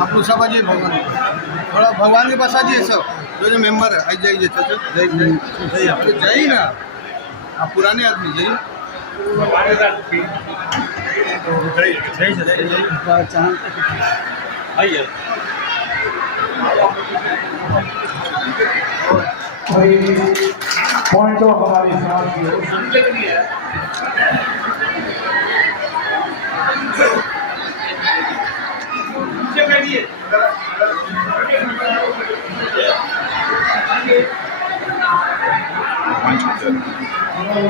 आपको सब आ जाइए भगवान थोड़ा भगवान के पास आ जाइए सब जो मेंबर है आ जाइए जाइए ना आप पुराने आदमी जाइए पॉइंट ऑफ हमारी समाज की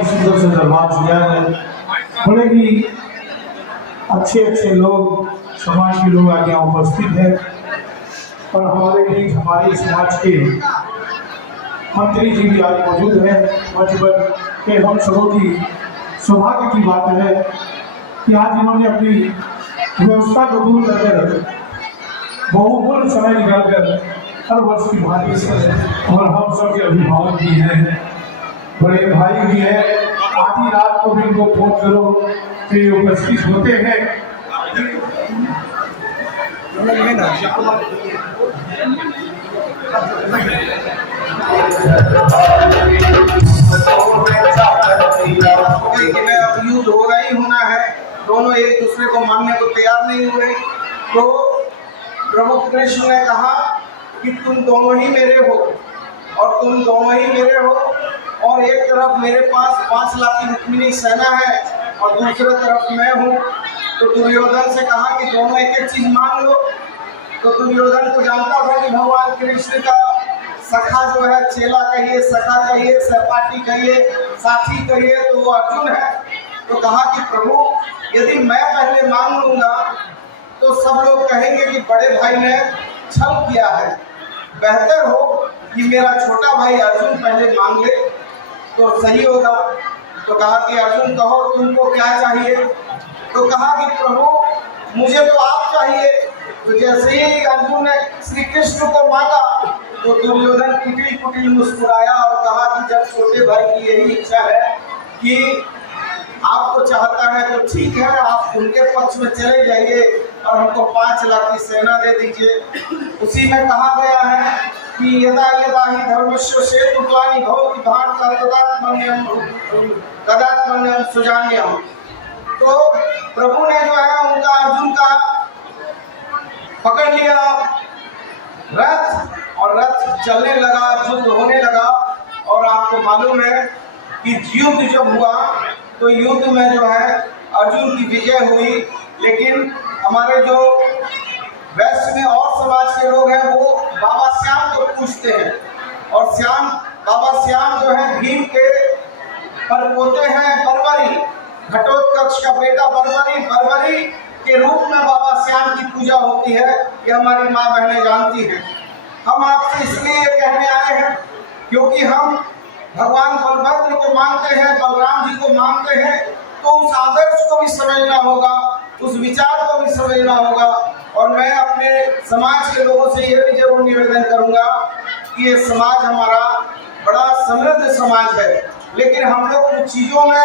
सुंदर से दरबार किया है। बड़े ही अच्छे अच्छे लोग समाज के लोग आगे यहाँ उपस्थित हैं और हमारे बीच हमारे समाज के मंत्री जी भी आज मौजूद हैं मंच पर। के हम सबों की सौभाग्य की बात है कि आज इन्होंने अपनी व्यवस्था को दूर करके बहुमूल्य समय निकालकर हर वर्ष की भांति और हम सब के अभिभावक भी हैं, बड़े भाई भी हैं, आधी रात को भी इनको फोन करो कि उपस्थित होते हैं। अब युद्ध हो रहा ही होना है, दोनों एक दूसरे को मानने को तैयार नहीं हुए, तो प्रभु कृष्ण ने कहा कि तुम दोनों ही मेरे हो और तुम दोनों ही मेरे हो, और एक तरफ मेरे पास 5 लाख की रुक्मिणी सेना है और दूसरी तरफ मैं हूँ। तो दुर्योधन से कहा कि दोनों एक एक चीज मांग लो। तो दुर्योधन को जानता था कि भगवान कृष्ण का सखा जो है, चेला कहिए, सखा कहिए, सहपाठी कहिए, साथी कहिए, तो वो अर्जुन है। तो कहा कि प्रभु यदि मैं पहले मांग लूंगा तो सब लोग कहेंगे कि बड़े भाई ने छल किया है, बेहतर हो कि मेरा छोटा भाई अर्जुन पहले मांग ले तो सही होगा। तो कहा कि अर्जुन कहो तुमको क्या चाहिए? तो कहा कि प्रभु मुझे तो आप चाहिए। तो जैसे ही अर्जुन ने श्री कृष्ण को मांगा तो दुर्योधन कुटिल कुटिल मुस्कुराया और कहा कि जब छोटे भाई की यही इच्छा है कि आपको चाहता है तो ठीक है, आप उनके पक्ष में चले जाइए और हमको 5 लाख की सेना दे दीजिए। उसी में कहा गया है कि यदा यदा ही धर्मस्य सेतुत्वानि भवति भारतं तदात्मन्यं सुजान्यम्। तो प्रभु ने जो है उनका अर्जुन का पकड़ लिया रथ और रथ चलने लगा, युद्ध होने लगा। और आपको मालूम है कि युद्ध जब हुआ तो युद्ध में जो है अर्जुन की विजय हुई, लेकिन हमारे जो वेस्ट में और समाज के लोग हैं वो बाबा श्याम को पूछते हैं, और बाबा श्याम जो है भीम के परपोते हैं, बर्बरी, घटोत्कच का बेटा बर्बरी के रूप में बाबा श्याम की पूजा होती है। ये हमारी माँ बहनें जानती हैं। हम आपसे इसलिए ये कहने आए हैं क्योंकि हम भगवान बलभद्र को मानते हैं, बलराम जी को मानते हैं, तो उस आदर्श को भी समझना होगा, उस विचार को भी समझना होगा। और मैं अपने समाज के लोगों से यह भी जरूर निवेदन करूंगा कि ये समाज हमारा बड़ा समृद्ध समाज है, लेकिन हम लोग कुछ चीज़ों में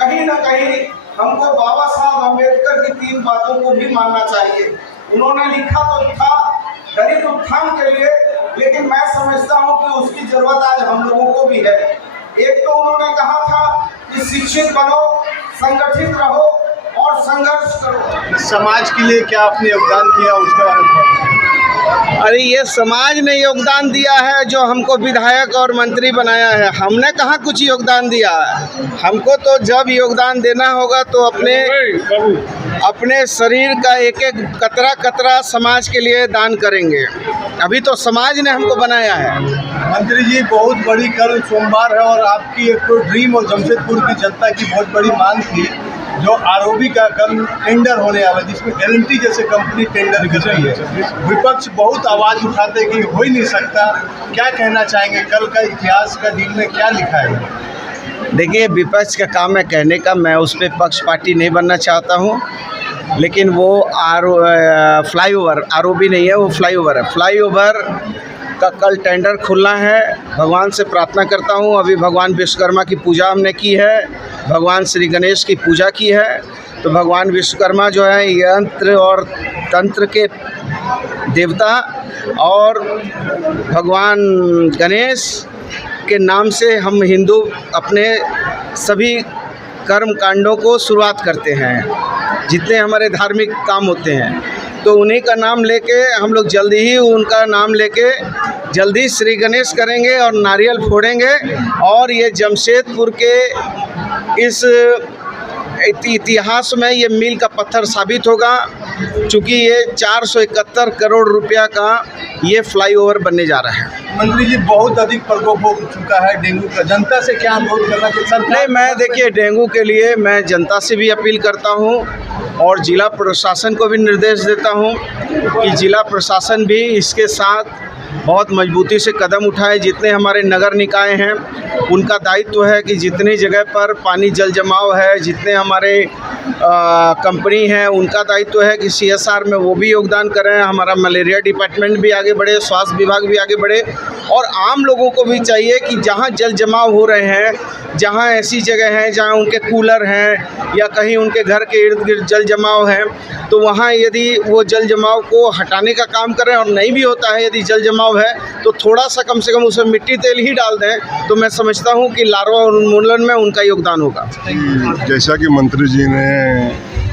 कहीं ना कहीं हमको बाबा साहब अम्बेडकर की 3 बातों को भी मानना चाहिए। उन्होंने लिखा तो था दलित उत्थान के लिए, लेकिन मैं समझता हूँ कि उसकी जरूरत आज हम लोगों को भी है। एक तो उन्होंने कहा था कि शिक्षित बनो, संगठित रहो और और संघर्ष करो। समाज के लिए क्या आपने योगदान किया उसके बारे में? अरे ये समाज ने योगदान दिया है जो हमको विधायक और मंत्री बनाया है। हमने कहाँ कुछ योगदान दिया है। हमको तो जब योगदान देना होगा तो अपने शरीर का एक एक कतरा कतरा समाज के लिए दान करेंगे। अभी तो समाज ने हमको बनाया है। मंत्री जी, बहुत बड़ी कल सोमवार है और आपकी एक तो ड्रीम और जमशेदपुर की जनता की बहुत बड़ी मांग थी जो आरओबी का कल टेंडर होने वाला, जिसमें एल&टी जैसे कंपनी टेंडर कर रही है। विपक्ष बहुत आवाज़ उठाते कि हो ही नहीं सकता। क्या कहना चाहेंगे, कल का इतिहास का दिन में क्या लिखा है? देखिए, विपक्ष का काम है कहने का, मैं उस पर पक्षपाती नहीं बनना चाहता हूँ, लेकिन वो फ्लाईओवर आरओबी नहीं है, वो फ्लाईओवर है। फ्लाईओवर का कल टेंडर खुलना है। भगवान से प्रार्थना करता हूँ। अभी भगवान विश्वकर्मा की पूजा हमने की है, भगवान श्री गणेश की पूजा की है। तो भगवान विश्वकर्मा जो है यंत्र और तंत्र के देवता, और भगवान गणेश के नाम से हम हिंदू अपने सभी कर्म कांडों को शुरुआत करते हैं। जितने हमारे धार्मिक काम होते हैं तो उन्हीं का नाम लेके हम लोग जल्दी ही उनका नाम लेके जल्दी श्री गणेश करेंगे और नारियल फोड़ेंगे। और ये जमशेदपुर के इस इतिहास में ये मील का पत्थर साबित होगा, क्योंकि ये 471 करोड़ रुपया का ये फ्लाईओवर बनने जा रहा है। मंत्री जी, बहुत अधिक प्रकोप हो चुका है डेंगू का, जनता से क्या अनुरोध करना चाहिए? नहीं, मैं देखिए डेंगू के लिए मैं जनता से भी अपील करता हूँ और जिला प्रशासन को भी निर्देश देता हूँ कि जिला प्रशासन भी इसके साथ बहुत मजबूती से कदम उठाए। जितने हमारे नगर निकाय हैं उनका दायित्व है कि जितनी जगह पर पानी जल जमाव है, जितने हमारे कंपनी हैं उनका दायित्व है कि CSR में वो भी योगदान करें। हमारा मलेरिया डिपार्टमेंट भी आगे बढ़े, स्वास्थ्य विभाग भी आगे बढ़े, और आम लोगों को भी चाहिए कि जहाँ जल जमाव हो रहे हैं, जहाँ ऐसी जगह हैं जहाँ उनके कूलर हैं या कहीं उनके घर के इर्द गिर्द जल जमाव है, तो वहाँ यदि वो जल जमाव को हटाने का काम करें। और नहीं भी होता है, यदि जल जमाव है तो थोड़ा सा कम से कम उसमें मिट्टी तेल ही डाल दें, तो मैं समझता हूँ कि लार्वा उन्मूलन में उनका योगदान होगा। जैसा कि मंत्री जी ने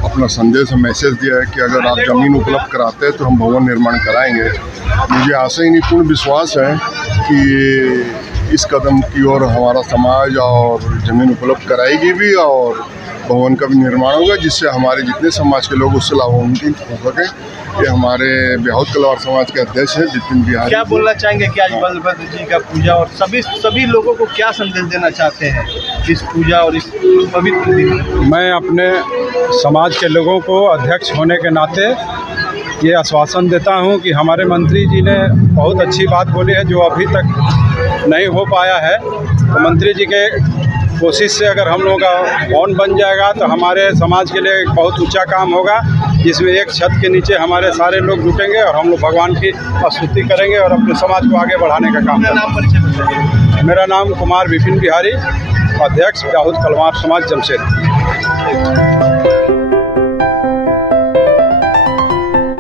अपना संदेश मैसेज दिया है कि अगर आप ज़मीन उपलब्ध कराते हैं तो हम भवन निर्माण कराएंगे। मुझे आशा ही नहीं, पूर्ण विश्वास है कि इस कदम की ओर हमारा समाज और ज़मीन उपलब्ध कराएगी भी और भवन का भी निर्माण होगा, जिससे हमारे जितने समाज के लोग उससे लाभान्वित हो सकें। ये हमारे ब्याहुत कलवार समाज के अध्यक्ष हैं विपिन बिहारी। क्या बोलना चाहेंगे कि आज बलभद्र जी का पूजा और सभी लोगों को क्या संदेश देना चाहते हैं इस पूजा और इस पवित्र दिन में? मैं अपने समाज के लोगों को अध्यक्ष होने के नाते ये आश्वासन देता हूं कि हमारे मंत्री जी ने बहुत अच्छी बात बोली है जो अभी तक नहीं हो पाया है। तो मंत्री जी के कोशिश से अगर हम लोगों का भवन बन जाएगा तो हमारे समाज के लिए एक बहुत ऊंचा काम होगा, जिसमें एक छत के नीचे हमारे सारे लोग जुटेंगे और हम लोग भगवान की स्तुति करेंगे और अपने समाज को आगे बढ़ाने का काम करेंगे। मेरा नाम कुमार विपिन बिहारी, अध्यक्ष ब्याहुत कलवार समाज जमशेदपुर।